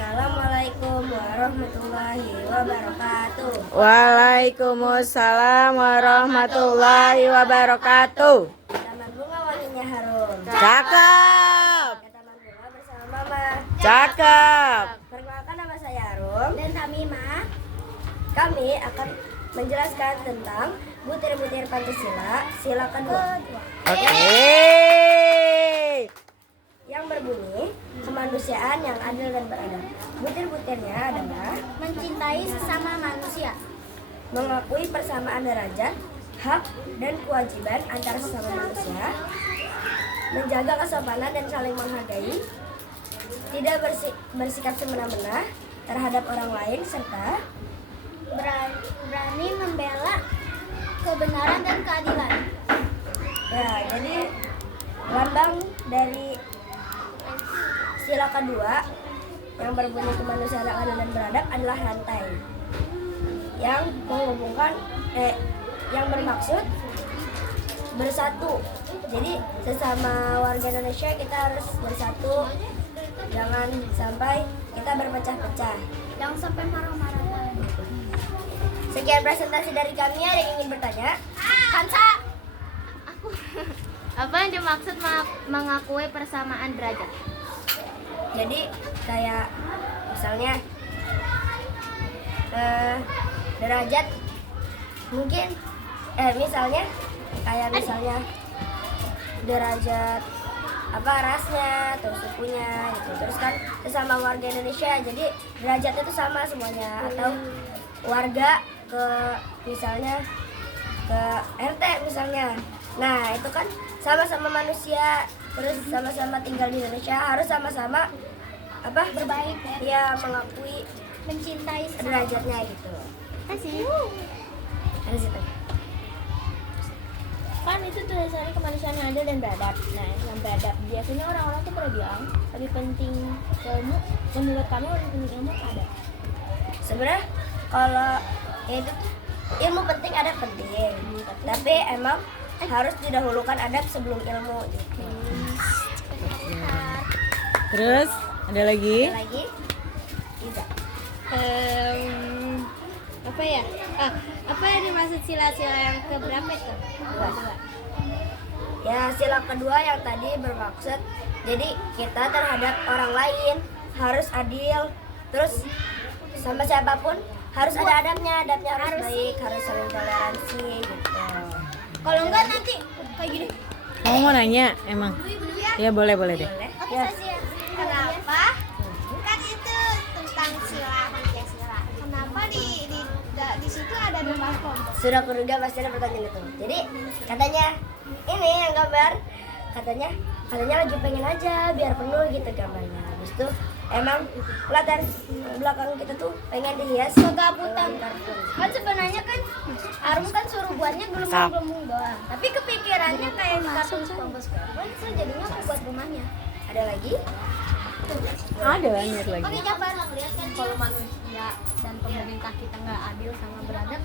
Assalamualaikum warahmatullahi wabarakatuh. Waalaikumsalam warahmatullahi wabarakatuh. Taman bunga wanginya harum. Cakep. Ke taman bunga bersama mama. Cakep. Perkenalkan, nama saya Harum Dan Tamimah. Kami akan menjelaskan tentang butir-butir Pancasila sila kedua Oke. yang berbunyi kemanusiaan yang adil dan beradab. Butir-butirnya adalah Mencintai sesama manusia. mengakui persamaan derajat, hak, dan kewajiban antara sesama manusia, menjaga kesopanan dan saling menghargai, tidak bersikap semena-mena terhadap orang lain, serta Berani membela kebenaran dan keadilan. ya, jadi lambang dari sila kedua yang berbunyi kemanusiaan yang adil dan beradab adalah rantai yang menghubungkan yang bermaksud bersatu. Jadi sesama warga Indonesia kita harus bersatu, jangan sampai kita berpecah-pecah. Jangan sampai marah-marah. Sekian presentasi dari kami. Ada yang ingin bertanya? Kansa. Apa yang dimaksud mengakui persamaan derajat? Jadi kayak misalnya derajat mungkin misalnya derajat apa rasnya terus sukunya gitu, terus kan sesama warga Indonesia jadi derajatnya itu sama semuanya, atau warga ke misalnya ke RT misalnya, nah itu kan sama-sama manusia, terus sama-sama tinggal di Indonesia harus sama-sama apa Berbaik ya, mengakui mencintai derajatnya gitu. Kasih. Ada situ. Kan itu tulisannya kemanusiaan yang adil dan beradab. Nah, yang beradab biasanya orang-orang tuh pernah bilang lebih penting ilmu. Menurut kamu lebih penting ilmu apa adab? Sebenarnya kalau ya itu ilmu penting, ada penting, tapi emang harus didahulukan adab sebelum ilmu gitu. Terus ada lagi? Ada lagi? Tidak. Apa ya? Apa yang dimaksud sila-sila yang keberapa itu? Dua. Ya, sila kedua yang tadi bermaksud jadi kita terhadap orang lain harus adil, terus sama siapapun harus ada adabnya harus baik, harus saling toleransi gitu. Kalau enggak nanti kayak gini. Kamu mau nanya emang? Ya boleh deh. Boleh? Oke, Sasia. Kenapa? Kan itu tentang sila Pancasila. Kenapa di situ ada nama kelompok? Sudah kuduga pasti ada pertanyaan itu. Jadi katanya ini yang gambar katanya lagi pengen aja biar penuh gitu gambarnya. Habis itu emang latar belakang kita tuh pengen dihias Kegabutan. kartun. Kan sebenarnya kan Arum kan suruh buatnya gelembung-gelembung doang. Tapi kepikirannya kayak kartun SpongeBob. So jadinya aku buat rumahnya. Ada lagi? Ada banyak lagi. Oke, Jafar. Kalau manusia dan pemerintah kita nggak adil sama beradab,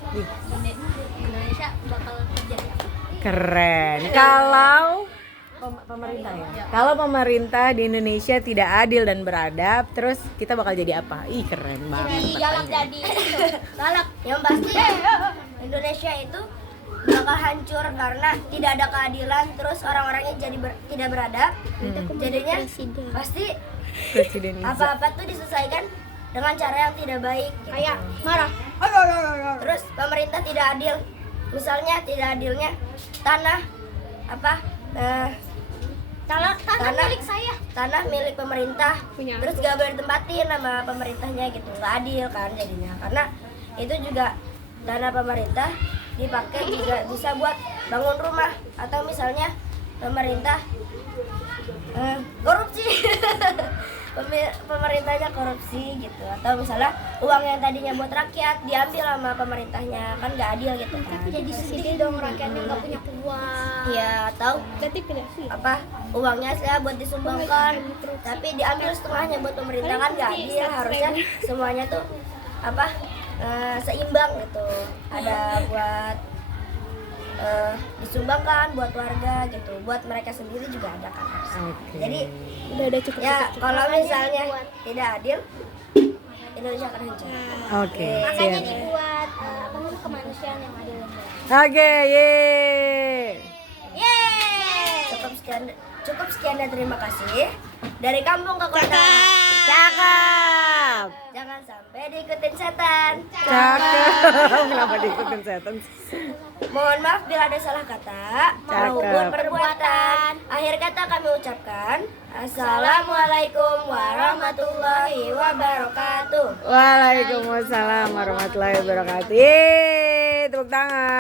Indonesia bakal terjadi apa? Keren. Kalau pemerintah ya. Kalau pemerintah di Indonesia tidak adil dan beradab, terus kita bakal jadi apa? Ih, keren banget. Galak jadi galak. Yang pasti Indonesia itu bakal hancur karena tidak ada keadilan, terus orang-orangnya jadi tidak beradab. Jadinya pasti Presiden Iza. apa-apa tuh diselesaikan dengan cara yang tidak baik gitu. Kayak marah. Terus pemerintah tidak adil, misalnya tidak adilnya tanah Tanah milik saya. tanah milik pemerintah, Punya terus gak boleh ditempatin sama pemerintahnya gitu, nggak adil kan jadinya, karena itu juga dana pemerintah dipakai juga bisa buat bangun rumah, atau misalnya pemerintah korupsi pemerintahnya korupsi gitu, atau misalnya uang yang tadinya buat rakyat diambil sama pemerintahnya, kan nggak adil gitu kan. Jadi sedih dong rakyatnya nggak punya uang. Iya, atau uangnya saya buat disumbangkan tapi diambil setengahnya buat pemerintah, kan nggak adil. Harusnya semuanya tuh seimbang gitu, ada buat disumbangkan buat warga gitu, buat mereka sendiri juga ada kan. Oke. Jadi Udah cukup. ya kalau misalnya tidak adil, Indonesia akan hancur. Oke, Makanya siap. dibuat kemanusiaan yang adil dan beradab. Oke, yeay. Cukup sekian dan terima kasih dari kampung ke kota. Cakep. Jangan sampai diikutin setan. Cakep. Kenapa diikutin setan? Mohon maaf bila ada salah kata maupun perbuatan. Akhir kata kami ucapkan Assalamualaikum warahmatullahi wabarakatuh. Waalaikumsalam warahmatullahi wabarakatuh. Yeay, tepuk tangan.